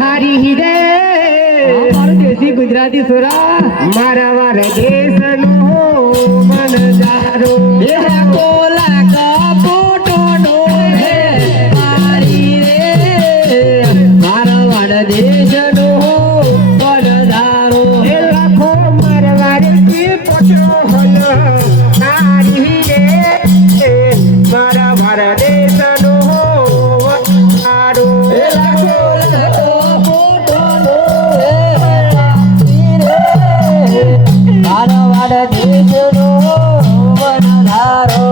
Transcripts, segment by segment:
હારી હિરે મારું દેશી ગુજરાતી સોરા મારા વાર દેશનો મનજારો એ કોલા કપોટો નો હે મારી રે મારા વાડ દેશનો મનજારો એ લાખો મારવાડી પોટો હલો હારી હિરે મારા વાર દેશનો મનજારો એ લાખો કપોટો નો હે મારા વાડ દેશનો મનજારો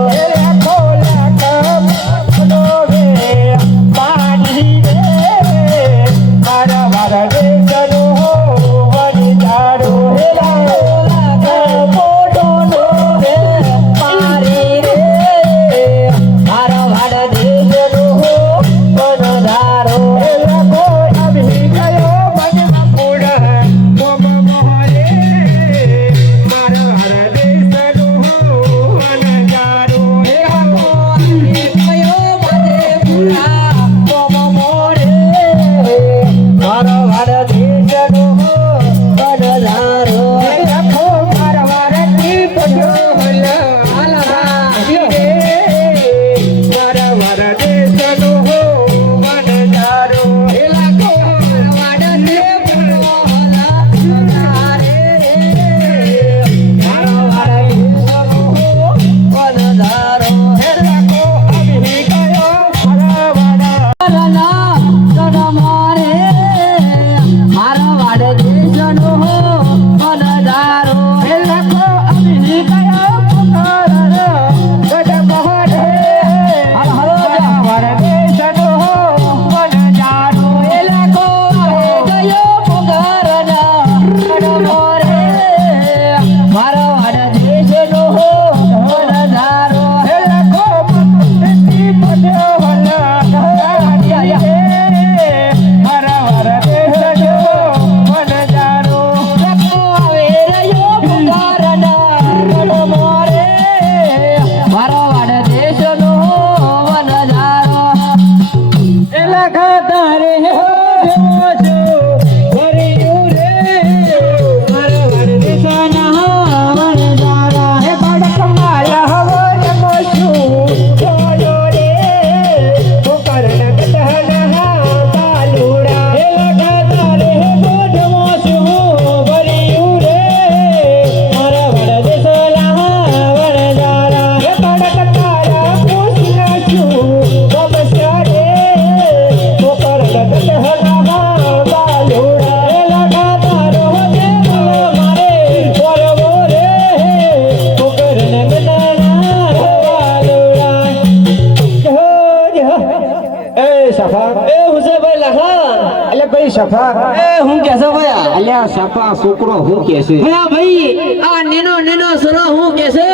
સફા એ હું કેસો ભયા અલ્યા સફા છોકરો હું કે છે હા ભાઈ આ નેનો સરો હું કે છે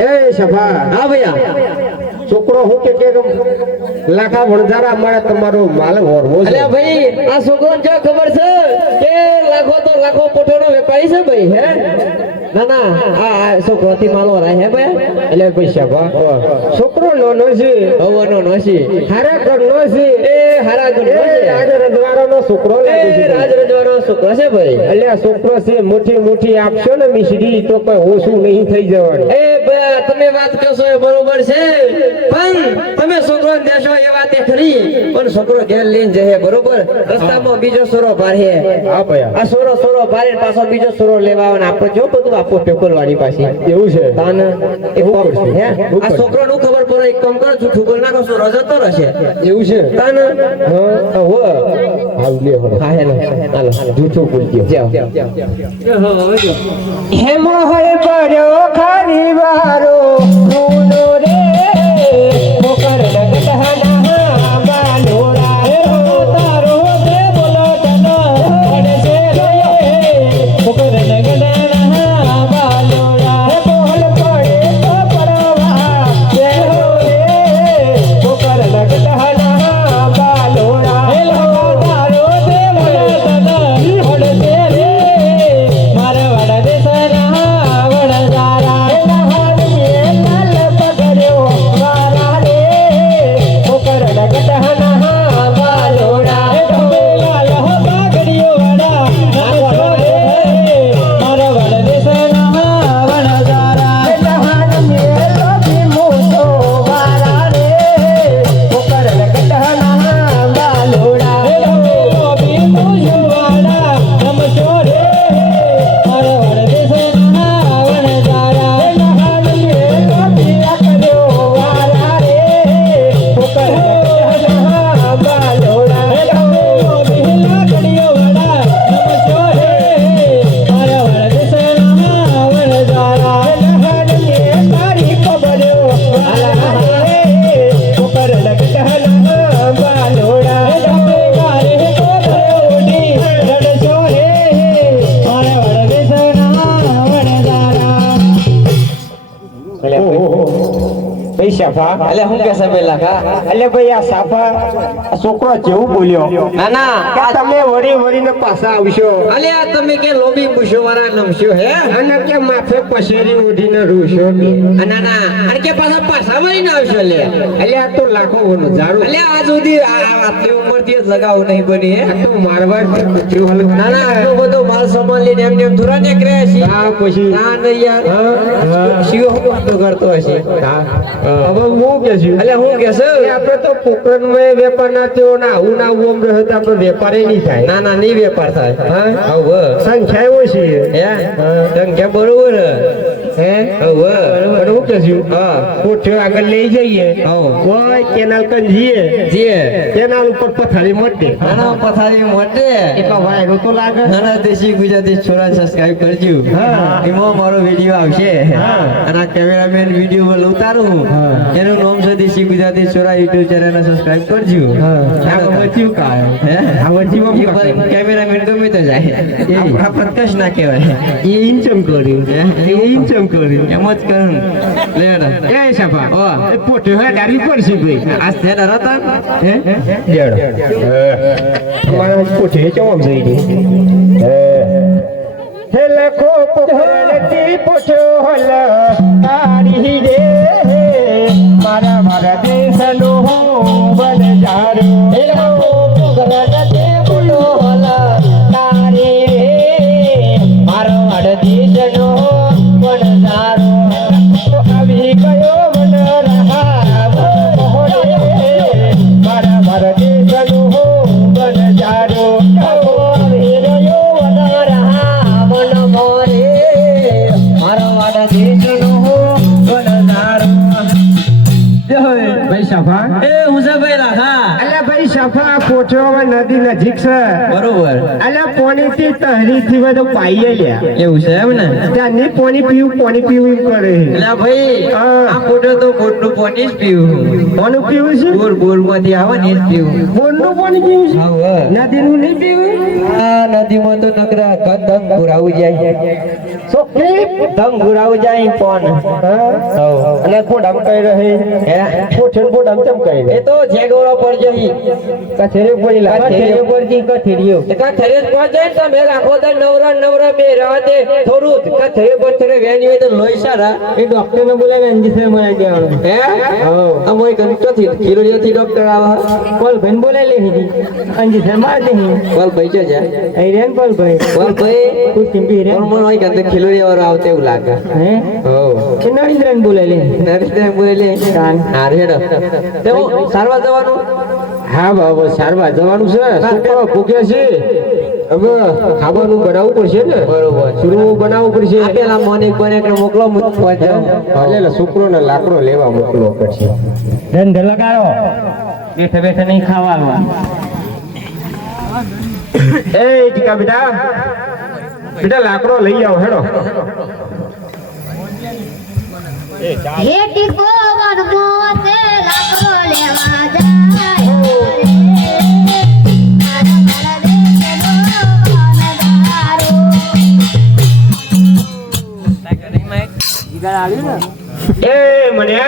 એ સફા હા ભયા છોકરો હું કે લાખા વણજારા મળે તમારો માલ હોરવો છે અલ્યા ભાઈ આ છોકરો જો ખબર છે કે લાખો પોટોનો વેપારી છે ભાઈ હે ના આ છોકરો થી માલ વરાય હે ભાઈ એટલે ભાઈ સફા છોકરો લોનો છે હવનો નસી હારા ઘરનો છે એ હારા ગણો છે રાજ રજવાડાનો છોકરો લાગે છે રાજ રજવાડાનો છોકરો છે ભાઈ અલ્યા છોકરો છે મોટી આપશો ને મિશ્રી તો કોઈ ઓછું નહીં થઈ જવાનું એ ભાઈ તમે વાત કરશો એ બરોબર છે પણ તમે છોકરો દેશો એ વાત એ ખરી પણ છોકરો ઘેર લઈને જશે બરોબર રસ્તામાં બીજો સોરો ભારે હા ભાઈ આ સોરો ભારે પાછો બીજો સોરો લેવા આવે ને આપણે જો બધું આપો પેપર વાળી પાસે એવું છે તાન એ હું કરશું? હે આ છોકરો નું ખબર પડે એક કામ કરો જૂઠું બોલ નાખો સોરો જતો રહેશે એવું છે તાન હા હો હાલ લે હો હા હેલો હાલો જૂઠું બોલજો જાઓ હે મોહર પડ્યો ખારી વારો રૂનો રે મોકર લગતહના બાલોરા હે તારો દે બોલો તનો પડશે રે મોકર લગતહના બાલોરા હે બોલ પડે તો પરવા હે હો રે મોકર લગતહના બાલોરા હે તારો દે બોલો તનો પડશે રે મારા વડા દેસના વડજારા હે લહાણ કે લાલ પગ શાફા એટલે હું કે છે પેલા કા એટલે ભાઈ આ સાફા આ છોકરો જેવું બોલ્યો ના ના કે તમે વળી પાછા આવશો અલે આ તમે કે લોબી પૂછો વાળા નમશો હે અને કે માથે પસેરી ઉડીને રૂશો ના ના અને કે પાછા વળી ના આવશો લે એટલે આ તો લાખો વનો જારું અલે આ સુધી આટલી ઉંમર થી જ લગાવ નહીં બની હે આ તો મારવા ના ના આટલો બધો માલ સામાન લઈને એમને એમ ધુરા નીકળે છે હા પછી ના નહીં યાર શિવ હું વાતો કરતો હશે હા હવે હું કે છું અલે હું કે છે આપણે તો પોકરણમાં વેપાર ના થયો ને આવું ના આવું આમ રહે તો આપણે વેપારે નહીં થાય ના ના નહીં વેપાર થાય હા હવે સંખ્યા ઓછી હે સંખ્યા બરોબર હે હવે પણ હું કે છું હા કોઠ્યો આગળ લઈ જઈએ હા કોઈ કેનાલ કન જઈએ જીએ કેનાલ ઉપર પથારી મોટી નાના પથારી મોટે એટલા વાયરો તો લાગે નાના દેશી ગુજરાતી છોરા સબસ્ક્રાઇબ કરજો હા. એમાં મારો વિડિયો આવશે હા. અને આ કેમેરામેન વિડિયો ઉતારું હા. એનું નામ છે દેશી ગુજરાતી છોરા યુટ્યુબ ચેનલ ને સબસ્ક્રાઇબ કરજો આ વચ્યું કાય હે આ વચ્યું એ પણ કેમેરામેન ગમે તો જાય આપણા પ્રકાશ ના કહેવાય એ ઇન્ચમ કર્યું એ ઇન્ચમ કર્યું એમ જ કરું લે એ સાફા ઓ એ પોઠે હોય ડારી પડશે ભાઈ આ તેના રતન હે દેડ મારા પોઠે કેમ જઈ ગઈ હે લખો પોખરણથી પોઠો હલ તારી રે મારા મારા દેશનો બન જારો હે લખો પોખરણથી પોઠો હલ તારી રે મારો મારા દેશનો બન જારો આવી ગયો મન રહા મારા મારા દેશનો બન જારો આવી ગયો મન રહા મન મોરે મારો મારા દેશનો બન જારો ભાઈ સાફા એ હું છે ભાઈ રાખા અલ્યા ભાઈ સાફા કોઠો હવે નદી નજીક છે બરોબર અલ્યા પાણી થી તહરી થી બધું પાઈએ લ્યા એવું છે એમ ને ત્યાં ની પાણી પીવું એમ કરે એટલે ભાઈ હા. આ ફોટો તો બોટનું પાણી જ પીવું પાણી પીવું છે બોર માંથી આવે ને જ પીવું બોરનું પાણી પીવું છે હવે નદીનું નહીં પીવું આ નદીમાં તો નકરા ધમ ઘુરાવું જાય સોખી ધમ ઘુરાવું જાય પણ અને ફોડામ કઈ રહે હે ફોઠે ફોડામ કેમ કઈ રહે એ તો જેગોરો પર જઈ કચેરી પડી કચેરી પર જી કચેરીઓ એકા થરે પર જાય તો મે રાખો તો નવરા બે રાતે થોડું કચેરી પર થરે વેની હોય તો લોહી સારા એ ડોક્ટર ને બોલાવે અંજીસર મળે દેવાનો હે આ મોય કંટો થી કિલોડિયા થી ડોક્ટર આવા કોલ ભાઈ બોલાઈ લે હીધી અંજીસર માર દે બોલ ભાઈ છે જા એ રેન બોલ ભાઈ બોલ ભાઈ કુછ કિંબી રે કોણ હોય કે કિલોડિયા વાળો આવતે એવું લાગે હે હો કે નરેન્દ્રન બોલાઈ લે નરેન્દ્ર બોલે હા રેડો તો સારવાર જવાનું હા બાબા સારવાર જવાનું છે છોકરો ભૂખ્યા છે હવે ખાવાનું બનાવવું પડશે ને બરોબર સુરવું બનાવવું પડશે પેલા મોનિક બને કે મોકલો એટલે છોકરો ને લાકડો લેવા મોકલવો પડશે ધંધો લગાડો બેઠા બેઠા નહીં ખાવાનું એ ટીકા બેટા બેટા લાકડો લઈ આવો હેડો હે ટીકો વનમો તે લાકડો લેવા જાય મારા મારા દેશનો વનદારો એ મને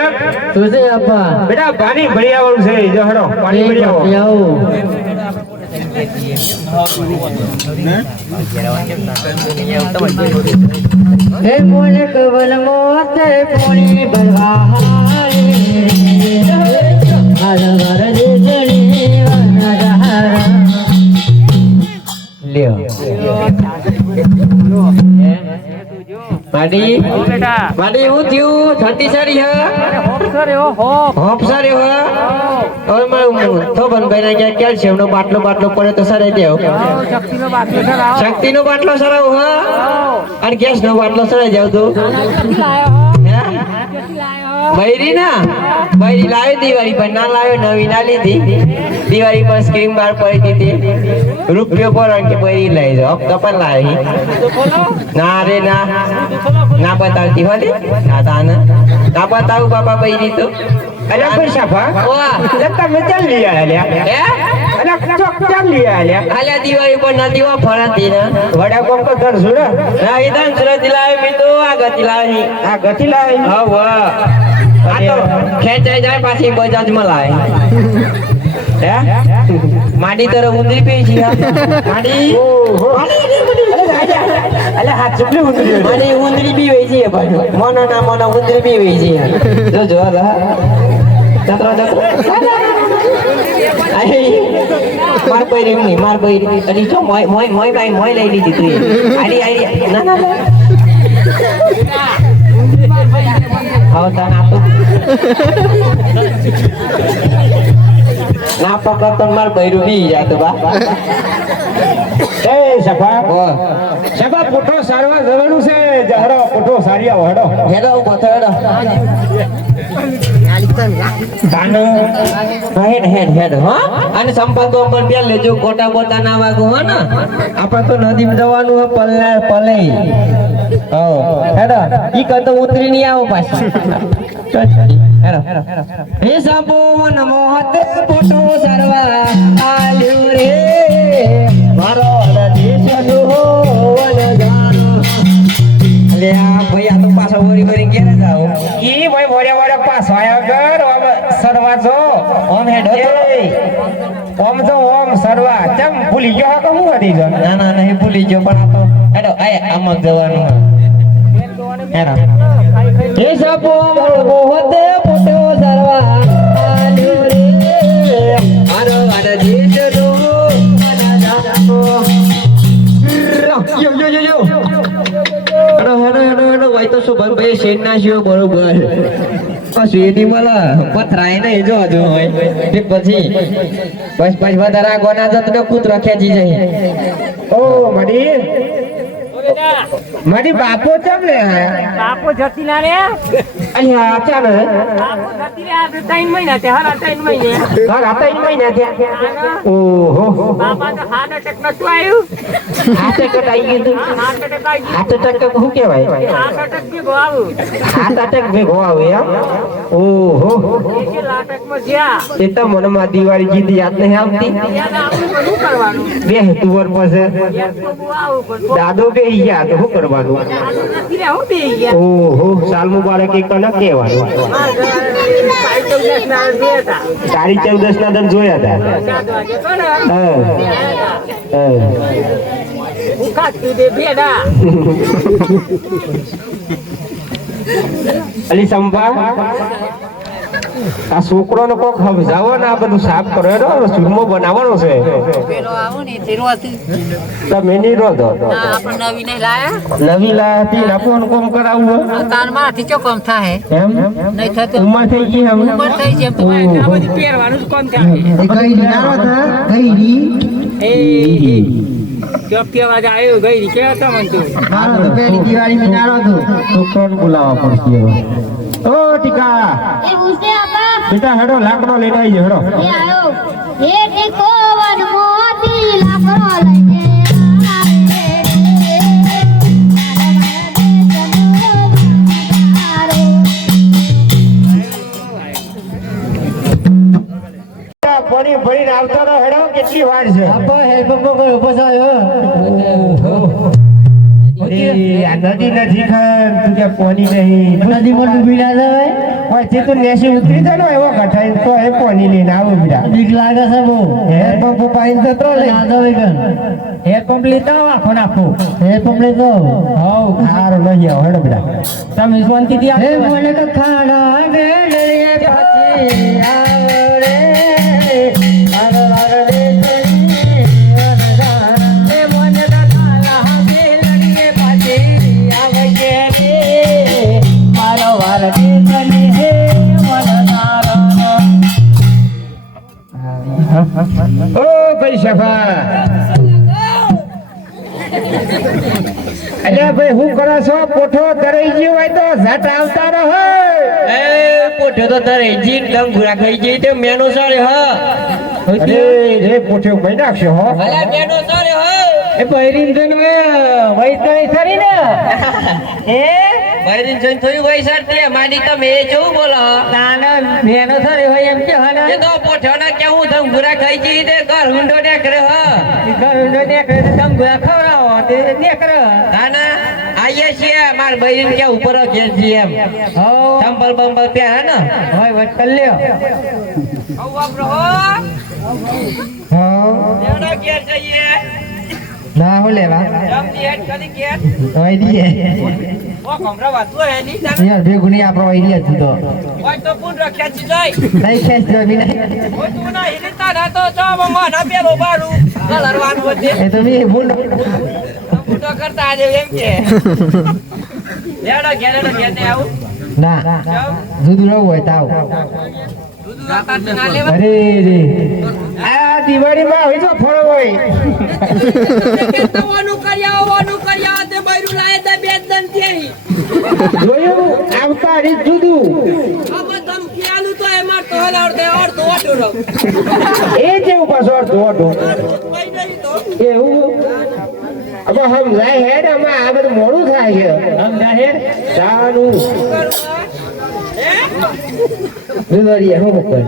તું છે આપા બેટા પાણી ભરી આવવાનું છે જો હેડો પાણી ભરી આવો હે મોને કવલ મોતે પોણી બલવાહારી હર હર દેજણી વનધારા લ્યો માડી માડી હું થયું ઠંડી સારી હે હોપ સારી હે હવે મારું તો બન ભાઈ ને કેલ્શિયમ નો બાટલો પડે તો સરાઈ દેવ શક્તિ નો બાટલો સરાવ હે અને ગેસ નો બાટલો સરાઈ જાવ તો બૈરી લાવ્યો દિવાળી પર ના લાવ્યો નવી ના લીધી દિવાળી પર સ્ક્રીન બાર પડી હતી રૂપિયો પર કે બૈરી લઈ જાઓ કપલ લાવી ના રે ના બતાવતી હોલી ના બતાવું બાપા બૈરી તો અલ્યા કોઈ સાફા તમે ચાલ લઈ આલ્યા હે અલ્યા ચોક ચાલ લઈ આલ્યા આલ્યા દિવાળી પર ના દીવા ફરાતી ને વડા કોમ તો ઘર સુરા ના ઈદાન સુરત લાવે મી તો આ ગતિ લાવી આ ગતિ લાવી હા વાહ આ તો ખેંચાઈ જાય પાછી બજાજમાં લાય હે માડી તરફ ઉંદરી પે છે માડી અલે હાથ ચપલી ઉતરી માડી ઉંદરી બી હોય છે ભાઈ મોનો ના મોનો ઉંદરી બી હોય છે જો જો લા ચત્રો માર પૈરી નહીં માર પૈરી અલી જો મોય ભાઈ મોય લઈ લીધી તું આડી ના ના હવે તને આપો ના પકડ તો માર પૈરું બી જાતો બા એ સભા સભા પોઠો સારવા જવાનું છે જહરો પોઠો સારિયા હડો હેડો ઉભો થયો તાનો હેડ હા અને સંપર્ક ઉપર બે લેજો કોટા બોટા ના વાગો હો ને આપણે તો નદીમાં જવાનું હે પલે હો હેડ ઈ કતો ઉતરી નહીં આવો પાછી હેડ હે સાપો મન મોહત ફોટો સરવા આલ્યો રે મારો દેશ નો વન જાનો લે આ ભાઈ આ તો પાછો વરી વરી ઘેરે જાઓ ઈ ભાઈ વરે પાછો આયો ઘર ઓમ સરવા જો ઓમ હેડ ઓમ જો ઓમ સરવા ચમ ભૂલી ગયો કે હું હતી જો ના ના નહીં ભૂલી ગયો પણ આ તો હેડો આય આમાં જવાનું હેડો એ સાપો મોહતે ફોટો સરવા આલ્યો રે મારો વાડા દેશનો અનાજાનો યો હેડો ભાઈ તો શું ભાઈ શેન ના શિયો બરોબર આ શેની મલા પથરાય નહીં જો હજુ હોય તે પછી બસ વધારે ગોના જત ને કૂતરો ખેંચી જાય ઓ મારી બાપો ચમ લે બાપો જતી ના રે અહીંયા ચાલ બાપો જતી રે આ 3 મહિના તે હરા 3 મહિને ઘર હતા ઈ મહિના થયા ઓહો બાપા તો હાર્ટ એટેક નતું આવ્યું હાથે કટાઈ ગયું હાર્ટ એટેક આવી ગયું હાથ અટક શું કહેવાય હાર્ટ એટેક ભેગો આવું હાથ અટક ભેગો આવે એમ ઓહો કે લાટક માં જ્યા તે તો મનમાં દિવાળી જીતી યાદ નહીં આવતી યાદ આવું તો શું કરવાનું બે તુવર પાસે યાદ તો બહુ આવું પણ દાદો બે ગયા તો શું કરવાનું આનું નથી રે હું દે ગયા ઓહો સાલ મુબારક એક કને કહેવાનું તારી 14 ના દન જોયા હતા હા અલી સંભા આ છોકરો નો કોક સમજાવો ને આ બધું સાફ કરો એનો સુરમો બનાવવાનો છે પેલો આવું ને તેરો હતી તમે નહીં રહો તો આપણે નવી નહીં લાયા નવી લાતી નાખવાનું કામ કરાવવું તાર મારાથી ચો કમ થાય એમ નહીં થતું ઉંમર થઈ ગઈ એમ ઉંમર થઈ છે તો આ બધી પહેરવાનું જ કામ થાય કઈ નારો થા કઈ ક્યાં કેવા જાય ગઈ કે હતા મન તું મારો તો પહેલી દિવાળી માં નારો તો કોણ બોલાવવા પડશે હવે ઓ ટીકા એ ઉસે આપા બેટા હેડો લાકડો લઈને આવી હેડો એ આયો હે ટેકો વન મોતી લાકડો લઈને પાણી ભરીને આવતો રહો હેડો કેટલી વાર છે આપો હેલ્પ કરો પસાયો આ નદી નજીક તું કે પાણી નહીં નદી માં ડૂબી ના જાય કોઈ જે તું નેસી ઉતરી જાય ને એવો કઠાઈ તો એ પાણી લઈને આવો બીજા બીક લાગે છે બહુ હે પંપ પાણી જતો લે ના દવે કન હે પંપ લેતા આખો નાખો હે પમલે તો હાઉ ખારો નહીં આવો હેડો બીજા તમે શાંતિથી હે મને ક ખાડા દે લે પાછી આવરે આનો લાગડે ચડી વનદાન એ મને ક ખાલા દે લડીએ પાછી આવજે રે મારો વાર દે ચડી હે વનદાન ઓ ભાઈ સફા અલ્યા ભાઈ હું કરો છો પોઠો તરાઈ ગયો હોય તો ઝટ આવતા રહો એ પોઠો તો તારે જીન ડંગુરા ખાઈ ગઈ તે મેનો સારે હા અરે રે પોઠો ભાઈ નાખશો હો અલા મેનો સારે હા એ બૈરીન જન મે વઈ તઈ સરી ને એ બૈરીન જન થયું ભાઈ સર તે માડી તમે એ જોઉં બોલો નાના મેનો સરી હોય એમ કે હના એ તો પોઠો ના કેવું ડંગુરા ખાઈ ગઈ તે ઘર હુંડો દેખરે હા ઘર નો દેખરે ડંગુરા ખવરાવો તે દેખરે ના ના આ આઈએ છીએ માર બહેન કે ઉપર ઘેર છીએ એમ હો ચંપલ બંપલ પહેરે ને હોય વાત કર લ્યો આવ વાપરો હો હા લેડો ઘેર જઈએ ના હો લેવા જમની હેડ કરી ઘેર હોય દીએ ઓ કમરા વાતો હે ની જાને યાર ભેગુની આપણો આઈડિયા જ તો ઓય તો પૂન રખ્યા છે જોઈ નહીં ખેંચ દો બી નહીં ઓય તું ના હિલતા ના તો જો મમ્મા ના પેલો બારું કલરવાનું હોતે એ તો મી ભૂલ ફોટો કરતા આજે એમ કે લેડો ઘેર ને આવું ના જુદું રહું હોય તાવ દૂધ રાતા ના લેવા અરે રે આ દિવાળીમાં આવી તો ફળ હોય ઓનું કર્યા તે બૈરું લાય તે બે દન થી જોયું આવતા રી જુદું આ બધમ ખ્યાલું તો એમાં તો હલાવડે અડધો ઓટો એ જેવું પાછો અડધો કઈ નહીં તો એવું હવે હમ જાય હેડ અમે આ બધું મોડું થાય છે હમ જાય હેડ સારું દિવાળી હું કરી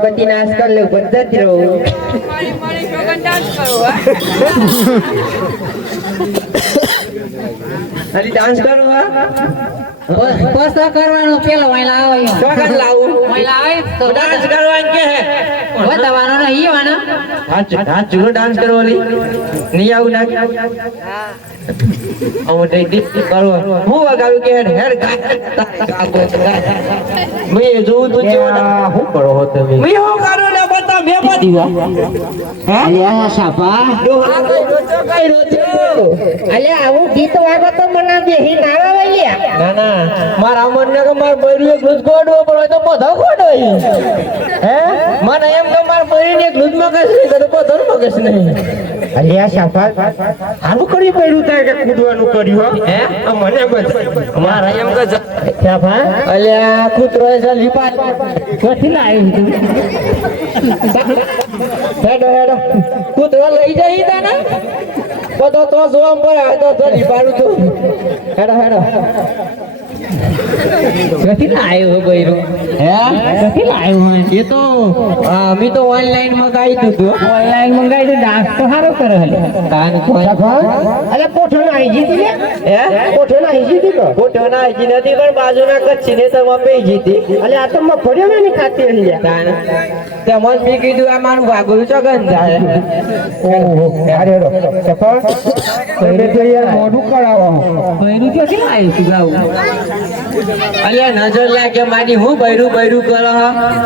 કતી નાશ કર લે પદ્ધતિ રહો અલી ડાન્સ કરવા બસ કરવાનો પેલો વાયલા આવે ચોકન લાવું વાયલા આવે તો ડાન્સ કરવાનું કે હે બતાવવાનો નહીં વાના હાથ ચૂલો ડાન્સ કરવાની નહીં આવું ના અમો ડીપ કરો હું વગાડું કે હેડ મે જોઉં તો શું કરો હો તમે મે હું કરું ને બતા મે પડી અલ્યા સાપા અલ્યા આવું ગીત વાગો તો મને બેહી ના આવે ના ના મારા મનને કે માર બૈરું એક લૂજ ગોડવો પડે તો બધો ગોડોય હે મને એમ કે માર બૈરું એક લૂજ મગસ નહીં તો બધો મગસ નહીં અલ્યા સાપા આનું કરી પડ્યું તારે કે કૂદવાનું કર્યું હે મને બસ મારા એમ કે સાપા અલ્યા કૂતરો છે લીપા ક્યાંથી લાવ્યું તું હેડો કૂતરો લઈ જઈ તા ને બધો તો જોવા પડે તો લીપાડું તું હેડો ક્યાંથી લાવ્યો બૈરું હે ક્યાંથી લાવ્યો એ તો અમે તો ઓનલાઈન મંગાવી દીધું ઓનલાઈન મંગાવી દે ડાન્સ તો સારો કરે હલે કાન અલે કોઠો ના આવી જીતી લે હે કોઠો ના આવી જીતી તો ફોટો ના હજી નથી પણ બાજુના કચ્છી ને તો મપઈ જીતી અલે આ તો મફળ્યો ને ની ખાતી હલી કાન તેમજ મેં કીધું આ મારું ભાગું ચોગન જાય ઓહો અરે રો સફળ કરે તો યાર મોઢું કરાવો બૈરું ક્યાંથી લાવ્યું તું ગાવું અલ્યા નજર લાગે મારી હું બૈરું કરો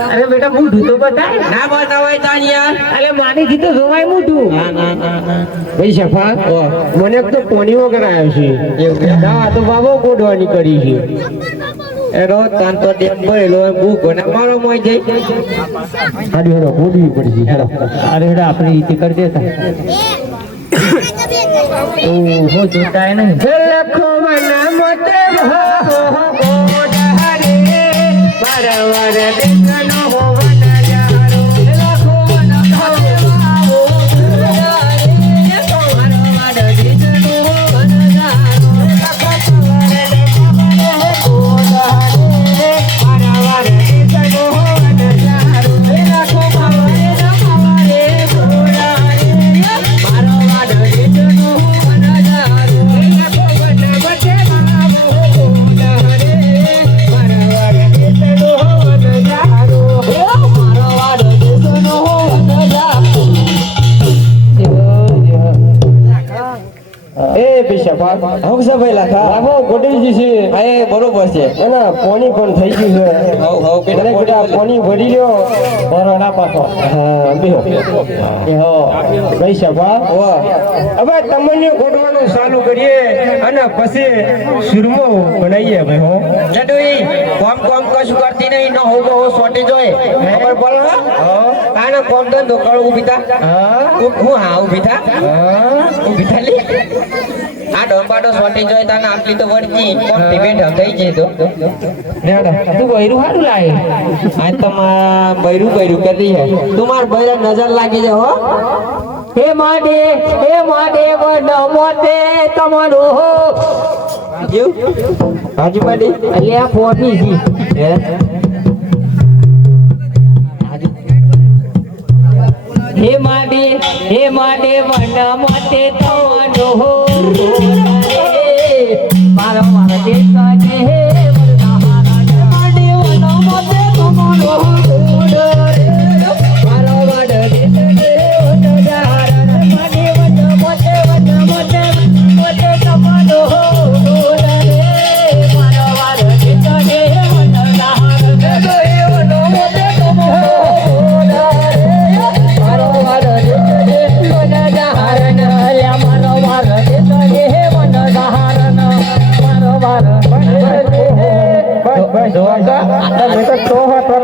અરે બેટા મોઢું તો બતાય ના બતાવાય તાનિયા અલે માની કીધું જોવાય મોઢું ભાઈ સફા મને તો પોની વગર આવ્યો છે એવું ના તો બાબો ગોડવાની કરી છે એનો તાન તો દેખ ભરેલો ભૂખ ને મારો મોય જઈ હાડી હેડો ગોડવી પડી છે હેડો અરે હેડો આપણે ઈતે કરી દેતા હો જોતાય નહીં લખો મના મોતે હો ગોડારે પરવર દેખનો હો વનજારો લખો મના મોતે હો ગોડારે પરવર દેખનો હો વનજારો લખો પરવર દેખનો હો ગોડારે પરવર દેખનો હો વનજારો લખો પરવર દેખનો હો ગોડારે પરવર દેખનો હો વનજારો લખો મના મોતે હો ગોડારે પરવર દેખનો હો વનજારો પરવર દેખનો હો વનજારો એ બિશપા હું સે ભાઈ લાખા આવો ગોડવીજી છે એ બરોબર છે એના પોણી પણ થઈ ગયું છે હવ એટલે બેટા પોણી ભરી લ્યો બરોડા પાછો હા બેહો એ હો બિશપા હવે તમને ગોડવાનું ચાલુ કરીએ અને પછી સુરમો બનાવીએ ભાઈ હો જડુઈ કોમ કશું કરતી નહીં ન હોગો હો સોટી જોય ખબર પડે હા કાને કોમ તો દોકળ ઉભી થા હા હું હા ઉભી થા હા ઉભી થાલી આ ડોંબાડો સોટી જોય તાને આટલી તો વળકી કોમ ટીમે ઢંકાઈ જઈ તો નેડા તું બૈરું હારું લાય આ તમાર બૈરું કરી હે તું માર બૈરા નજર લાગી જાય હો હે માડે વન મોતે તમારો કેવું હાજી પાડી એટલે આ પોની જી હે હે માટે વન મોતે થવાનો હો મારો મારા દેશ હે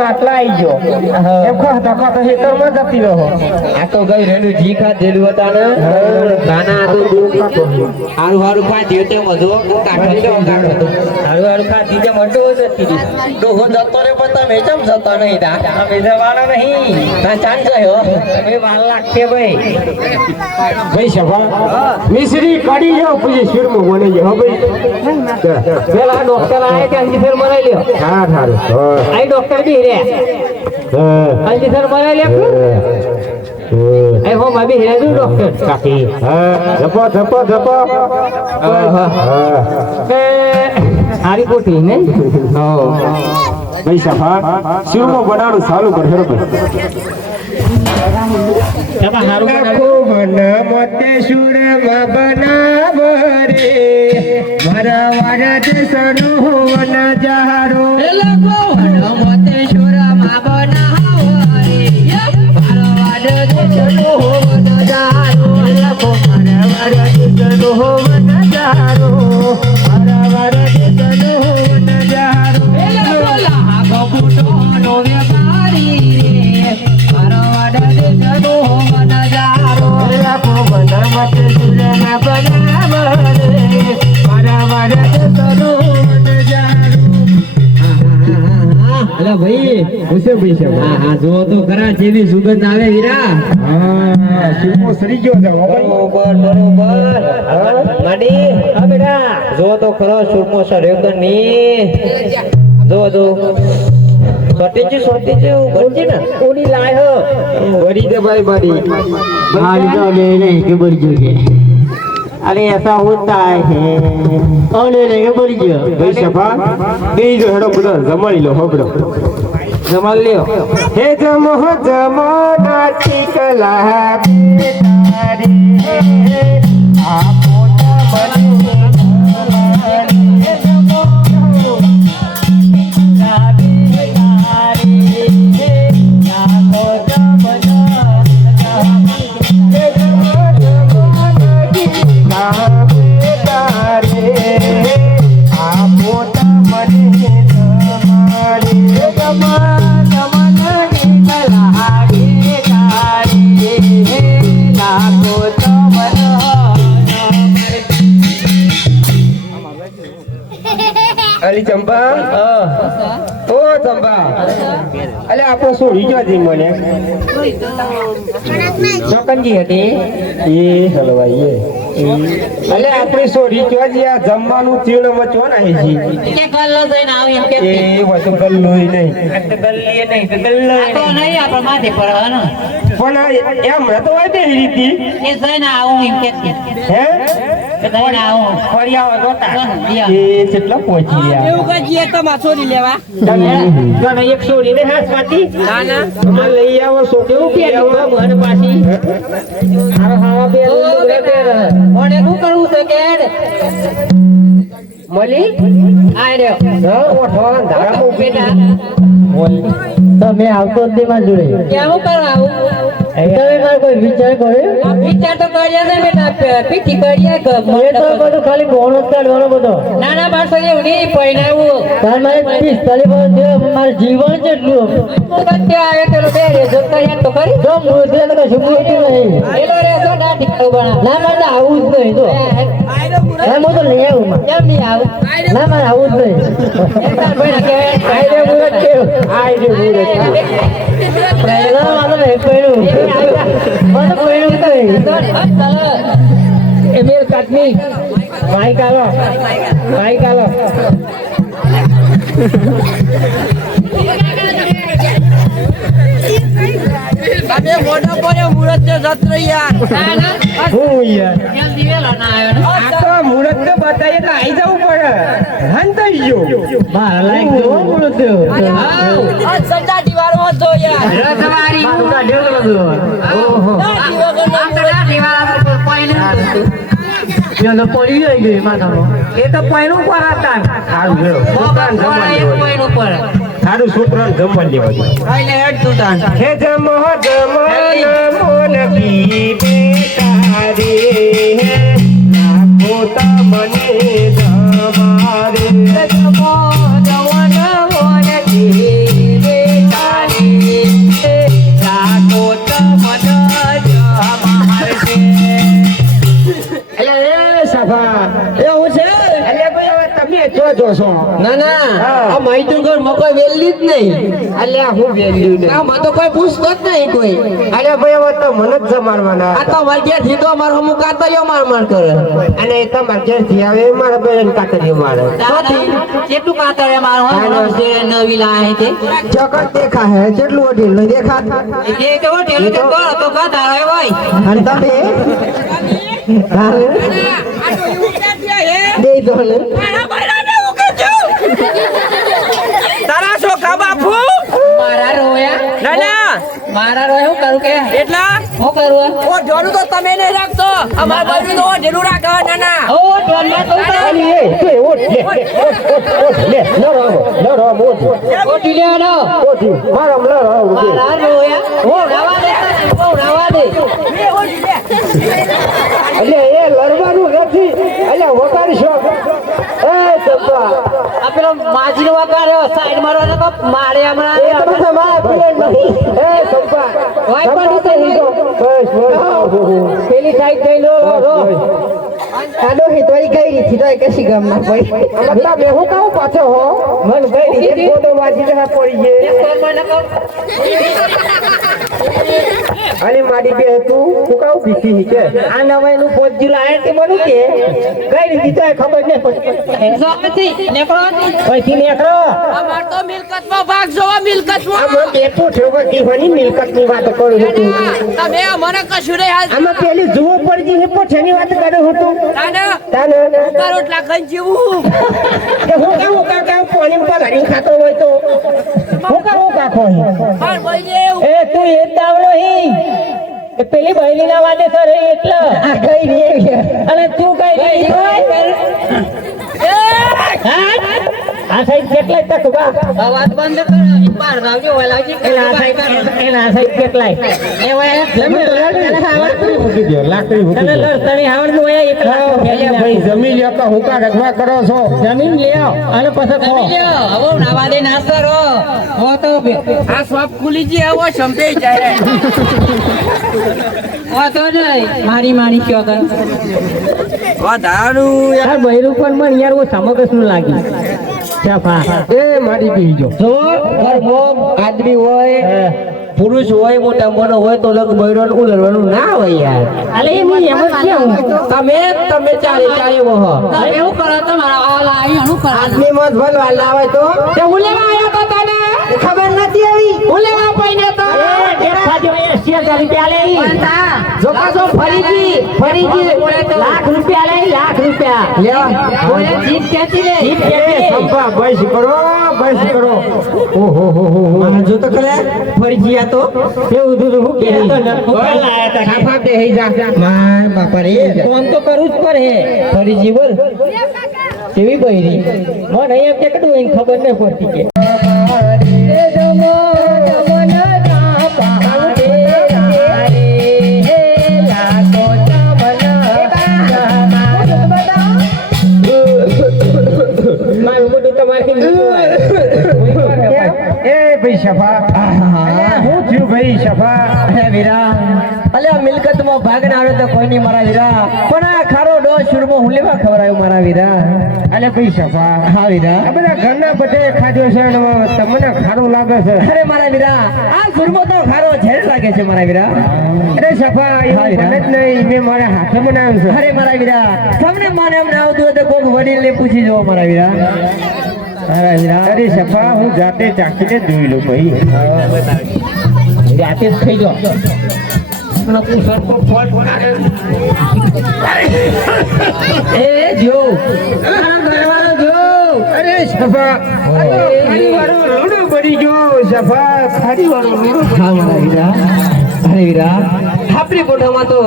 આટલા આવી ગયો એમ ખાતા હેતરમાં જતી રહો આ તો ગઈ રેલું જી ખાધેલું હતા ને ગાના તો હારું હારું ખાધી તે મધો કાઢો હારું ખાધી તે મધો જતી તો હો જતો રે પતા મે ચમ જતો નહીં તા અમે જવાના નહીં તા ચાન ગયો એ વાર લાગશે ભાઈ સભા મિશ્રી કાઢી જાઓ પછી શિરમું બની જાય ભાઈ પેલા ડોક્ટર આયા કે અંજી ફેર મરાઈ લ્યો હા સારું આઈ ડોક્ટર બી રે અંજી ફેર મરાઈ લે એ હો માબી રે દુ ડોક્ટર કાકી જપો એ હારી કોઠી ને હો ભાઈ સભા શિરમું બનાવવાનું ચાલુ કર હેરો ખૂબ મન મોતે સુરમાં બનાવ રે મારા વાડા દેશનો વન જારો મોતે સુરમાં બનાવો રે મારો વાડો દેશનો વન જારો મારા વાડો દેશનો વન જારો મારા વાડો દેશનો વન જારો બોલા ગોપુટો નો વેપારી રે મારા વાડો દેશનો વન જારો મન મોતે સુરમાં બનાવો રે મારા વાડો દેશનો વન જારો અલા ભાઈ પૂછે ભાઈ છે હા હા જો તો ખરા જેવી સુગંધ આવે વીરા હા શિરમો સરી ગયો છે બરોબર માડી હા બેટા જો તો ખરો સુરમો સર્યો કે ની જો સોટી છે બનજી ને ઓડી લાય વરી દે ભાઈ બારી मारी तो ले नहीं के बढ़ चुके अरे ऐसा होता है और ले नहीं के बढ़ गया ભાઈ સભા બે જો હેડો બધા જમાડી લો હોબડો જમાલ લ્યો હે જમો ના ટીકલા બેટારી આ પોતા અલી ચંપા ઓ ચંપા અલે આપો છોડી જો જી મને ચોકનજી હતી એ હલવાઈ અલે આપણે છોડી જો જી આ જમવાનું ચીણ મચો નાહી જી કે ગલ્લો જઈને આવ એમ કે એ વતો ગલ્લોય નહીં ગલ્લીએ નહીં તો ગલ્લો આ તો નહીં આપણે માથે પર હનો પણ એમ તો હોય તે રીતિ એ જઈને આવું એમ કે હે જઈને આવું ફરિયાઓ જોતા એ કેટલા પહોંચી ગયા એવું કઈ જીએ તો માછોડી લેવા તને એક છોડી ને હાથ પાટી ના ના અમે લઈ આવો છોકરી એવું કે મને પાછી હારો હાવા બે ઓને શું કરવું છે કે મળી આ રહ્યો ઓઠો ધારા બેટા તમે આવતો જ માં જોડે કેવું કરાવું તમે માર કોઈ વિચાર કર્યો વિચાર તો કર્યા છે બેટા પીઠી કર્યા એ તો બધું ખાલી બોનસ કાઢવાનો બધો નાના બાળકો એવું નહીં પહેરાવું તાર મારે 45 વર્ષ છે મારું જીવન જેટલું બધે આવે પેલો બે રેજો કર્યા તો કરી જો મુદ્દે તો કશું બોલતું નહીં પેલો રેજો દાઢી ખાવ બના ના મારે આવું જ નહીં તો હું તો લઈ આવું માં કેમ નહીં આવું ના મારે આવું જ નહીં તાર ભાઈ કે આઈ રે મુરત કે આઈ રે મુરત પહેલા મારે નહીં પહેલું મને પહેલું કઈ એ મેર કાટની માઈક આલો અમે મોઢા પર મુરત છે સત્ર યાર હું યાર આ તો મુહૂર્ત તો બતાવીએ તો આવી જવું પડે હન થઈ ગયો મારા લાયક જો બોલો તો આ સંડા દીવારો હતો યાર રસવારી મારું કા ઢેર બધું ઓહો યો તો પડી ગઈ માથામાં એ તો પૈણું પર હતા સારું ગયો દુકાન જમવા સારું છોકરાને જમવા દેવા આઈને હેડ તું તાન હે જમ મોન કી બેટા રે રાખો તમને જમારે એવું છે એટલે ભાઈ તમે જો છો ના ના આ માહિતી ઘર મકોઈ વેલી જ નહીં અલ્યા હું વેલ્યુ નહીં આ મને તો કોઈ પૂછતો જ નહીં કોઈ અલ્યા ભાઈ હવે તો મને જ જમાડવાના આ તો માર ઘેર જીતો માર હમુ કાતરિયો માર કરે અને એ તમારે ઘેરથી આવે એ મારા બેન કાતરીઓ મારે કેટલું કાતરિયા માર છે નવી લાય છે જગત દેખા હે જેટલું અઢી નહીં દેખા જે તો ઠેલો તો કોણ તો કાતરા ભાઈ અને તમે દે દો ને તારા છોકરા બાપુ મારા રોયા હું કરું કે એટલા હું કરું ઓ જોડું તો તમે નહીં રાખતો અમાર બાજુ તો ઢેલું રાખવા નાના ઓ ઢોલ માં તો અલી એ તું ઓટ લે ન રહો ઓટી લે નો ઓટી મારા ન રહો મારા રોયા હો રાવા દે એ ઓટી લે એટલે એ લડવાનું નથી એટલે વગાડશો એ ચંપા આ પેલો માજી નો વગાડ્યો સાઈડ મારવાનો તો મારે હમણાં એ તો બધા મારા પીર નહીં એ ચંપા વાય પણ બસ પેલી સાઈડ થઈ લો આડો હિતવાઈ ગઈ રીથી તો કશી ગામ ના પડી મતલબ એ હું કહું પાછો હો મન ગઈ રીતે ફોટો વાંચી જરા પડી છે અને મારી બે તું હું કહું બીતી હી કે આ નવાઈનું પોજ્જુ લાય કે બનું કે કઈ રીતે તો ખબર ન પડી જોતી નેકળો ઓયથી નેકરો અમાર તો મિલકતમાં ભાગ જોવા આ મિલકતમાં મને બેઠો છે વટી મિલકતની વાત કરું છું તમે મને કશું નહીં હાલ આમાં પેલી જુઓ પડી છે પોછની વાત કરું છું તાને તાને રોટલા ખાઈ જીવું કે હું કહું કાકા પાણી પર હરી ખાતો હોય તો હું કહું કાકો માર ભાઈ એ તું એ દાવડો હી એ પેલી બહેલી ના વાદે સર એટલે આ ગઈ રે અને તું કઈ રહી આ સાઈડ કેટલાય તક બા અવાજ બંધ કરો બહાર આવજો ઓલાજી એના સાઈડ કેટલાય લાકડી મૂકી દો તને આવડતું હોય એક ભાઈ જમીન લ્યો કે હુકા રખવા કરો છો જમીન લ્યો અને પછી ખો હવે નાવા દે નાસરો હો તો આ સ્વાપ ખુલી જી આવો સંપે જાય હો તો નહીં મારી ક્યો કર વધારું યાર બૈરું પણ મને યાર વો સમગસ નું લાગી એ મારી બીજો જો ઘરમાં આદમી હોય પુરુષ હોય મોટા મોટો હોય તો લગ બૈરોન ઉલરવાનું ના હોય યાર અલે એમ જ કેવું તમે ચારે હો તમે એવું કરો તમારા ઓલા આવી અનુ કરો આદમી મત ભલવા લાવે તો તે ઉલેવા આયો તો તને ખબર નથી આવી ઉલેવા પઈને તો જોકા જો ફરીથી લાખ રૂપિયા બોલે જીત કેતી રે સંપા બસ કરો ઓહો જો તો ખરે ફરી તો એવું દૂધ હું કે તો ન લાયા તા ખાફા દે હઈ જા માર બાપા રે ફોન તો કરું જ પર હે ફરી જીવર કેવી બૈરી મને એમ કે કડું એને ખબર ન પડતી કે ભાઈ શફા હું થયું ભાઈ શફા અરે વીરા અલે મિલકત માં ભાગ ના આવે તો કોઈ નહીં મારા વીરા પણ આ ખારો ડો શુરમો હું લેવા ખવરાયો મારા વીરા અલે ભાઈ શફા હા વીરા આ બધા ઘરના બધે ખાધો છે અને તમને ખારું લાગે છે અરે મારા વીરા આ શુરમો તો ખારો ઝેર લાગે છે મારા વીરા અરે શફા એવું બને જ નહીં મેં મારા હાથે બનાવ્યું છે અરે મારા વીરા તમને મને એમ ના આવતું હોય તો કોઈક વડીલ ને પૂછી જુઓ મારા વીરા અરે શફા હું જાતે ચાખીને જોઈ લઉં ભાઈ જાતે જ ખાઈ જાઓ અને તું સરખો ફોલ્ટ બનાવે એ જો આ ઘરવાળો જો અરે સફા ખારી વાળો રૂડો પડી ગયો સફા ખારી વાળો રૂડો હા મારા વીરા અરે વીરા આપણી કોઠામાં તો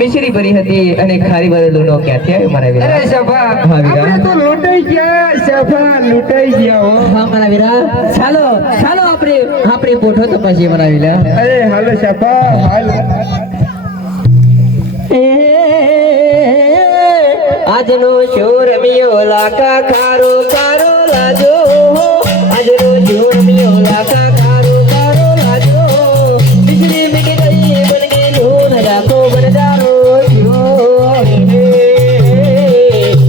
મિશ્રી ભરી હતી અને ખારી વાળો લૂણો ક્યાંથી આવ્યો મારા વીરા અરે સફા હા, વીરા. આપણે તો લૂંટાઈ ગયા સફા લૂંટાઈ ગયા હો હા મારા વીરા ચાલો ચાલો આપણે પોઠો તો પછી મારા વીરા અરે હાલો સફા હાલ આજનો શોર રમ્યો લાકા ખારો કારો લાજો આજનો શોર રમ્યો લાકા ખારો કારો લાજો બિજલી મીઠી ગઈ બન ગઈ લૂન રાખો બનજારો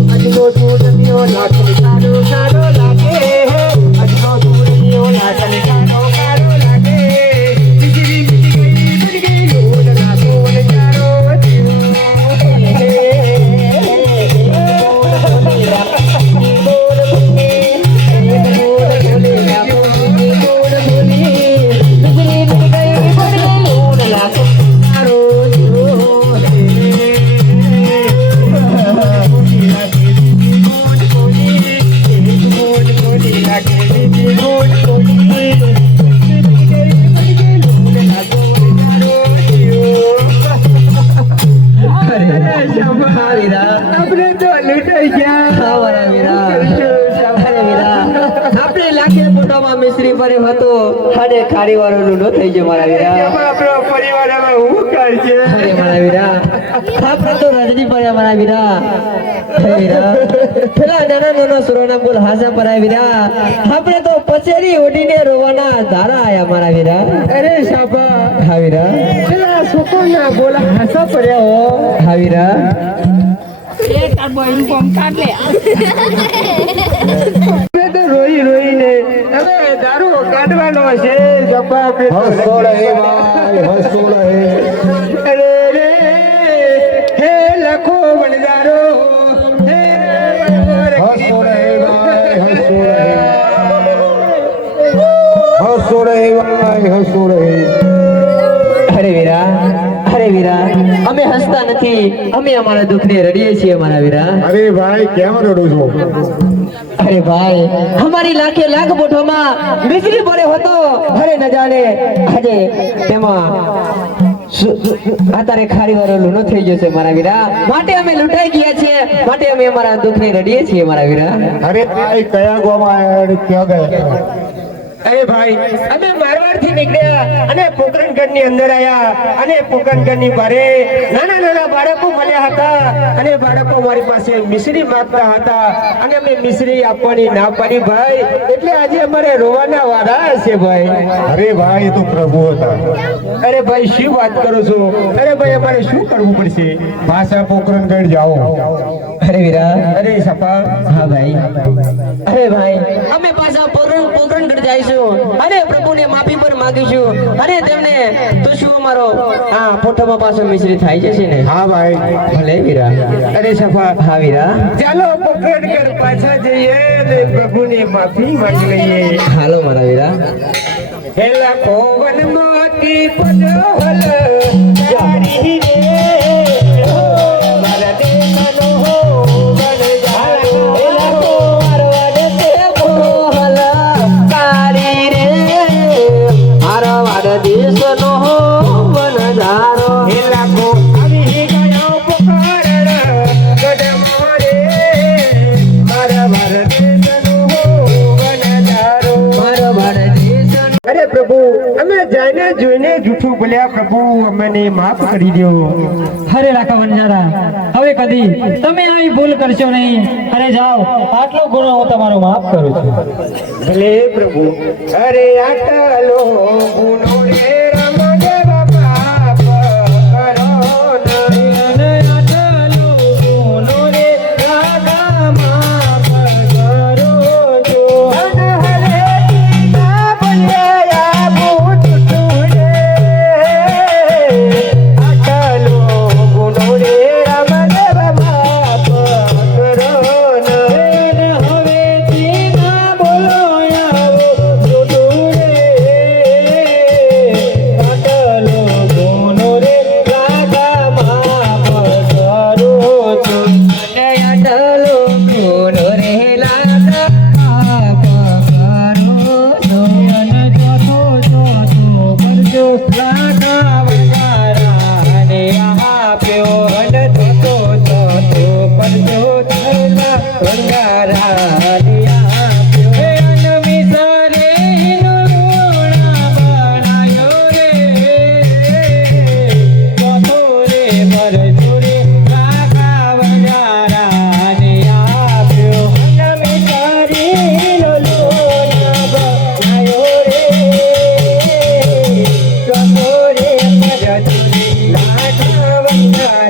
આજનો શોર રમ્યો લાકા ખારો કારો લાગે આજનો શોર રમ્યો લાકા ખારો કારો લાગે બિજલી મીઠી ગઈ બન ગઈ લૂન રાખો બનજારો આપણે તો લૂંટાઈ ગયા આપણે લાખે પોતામાં મિશ્રી ભર્યો હતો અને ખારી વાળો લૂડો થઈ ગયો મારા વીરા આપણો પરિવાર હવે હું કરશે અરે મારા વીરા આપણે તો રજની પડ્યા મારા વીરા હે વીરા પેલા નાના નાના સુરોના બોલ હાસા પરાય વીરા આપણે તો પચેરી ઓઢીને રોવાના ધારા આયા મારા વીરા અરે સાબા હા વીરા પેલા છોકરાના બોલા હાસા પડ્યા હો હા વીરા એ તાર બોયનું કામ કાઢ લે અમે તો રોઈ રોઈને હવે દારૂ કાઢવાનો છે જબ્બા હસો રહે ભાઈ હસો રહે અરે રે હે લખો બનજારો હે હસો રહે ભાઈ હસો રહે હસો રહે ભાઈ હસો રહે અરે વીરા અમે હસતા નથી અમે અમારા દુઃખને રડીએ છીએ મારા વીરા અરે ભાઈ કેમ રડું છો અરે ભાઈ અમારી લાખે લાખ બોઠોમાં મિશ્રી ભર્યો હતો અરે ન જાણે આજે તેમાં અત્યારે ખારી વાળો લૂનો થઈ ગયો છે મારા વીરા માટે અમે લૂંટાઈ ગયા છીએ માટે અમે અમારા દુઃખને રડીએ છીએ મારા વીરા અરે ભાઈ કયા ગોમાં આવ્યા અને ક્યાં ગયા અરે ભાઈ અમે મારવાડ થી નીકળ્યા અને પોકરણગઢ ની અંદર આયા અને પોકરણગઢ ની બારે નાના નાના બાળકો મળ્યા હતા અને બાળકો મારી પાસે મિશ્રી માંગતા હતા અને અમે મિશ્રી આપવાની ના પાડી ભાઈ એટલે આજે અમારે રોવાના વાળા છે ભાઈ અરે ભાઈ એ તો પ્રભુ હતા અરે ભાઈ શું વાત કરો છો અરે ભાઈ અમારે શું કરવું પડશે પાછા પોકરણગઢ જાઓ અરે વીરા અરે સપા હા ભાઈ અરે ભાઈ અમે પાછા પોકરણગઢ જઈશું અને પ્રભુને માફી પર માંગીશું અને તેમને તો શું અમારો આ ફોટોમાં પાછો મિશ્રી થાય જશે ને હા ભાઈ ભલે વીરા અરે સપા હા વીરા ચાલો પોકરણગઢ પાછા જઈએ અને પ્રભુની માફી માંગી લઈએ હાલો મારા વીરા હેલા કોવન મોતી પદોલ જારી રે મારા દેશનો હો બન જારો હેલા કોરવાડ તે મોહલ કારી રે મારવાડ દેશનો વનધારો હેલા કો આવી ગયો પોકરણ ગઢ મોરે મારા દેશનો હો બન જારો મારવાડ દેશનો અરે પ્રભુ અમે જાઈને જોઈને જૂઠું બોલ્યા પ્રભુ અમને માફ કરી દો હરે રાખા બંજારા હવે કદી તમે આવી ભૂલ કરશો નહીં અરે જાઓ આટલો ગુનો હું તમારો માફ કરું છું ભલે પ્રભુ અરે આટલો ગુનો રે રામ દેવા પાપ કરો નહીં આટલો ગુનો રે રાગા માફ કરો જો મન હરે ના બોલ્યા ભૂત તુડે આટલો ગુનો રે રામ દેવા માફ કરો નહીં હવે ના બોલો આવો તુડે ને આપ્યો અને તો પડતો ધરના ભંગારાને આપ્યો હે અનમિસરે હિંડોળા બનાયો રે ચોથો રે મરજોડે કાકા વજારાને આપ્યો અનમિસરે હિંડોળા બનાયો રે ચોથો રે મરજોડે કાકા વજારાને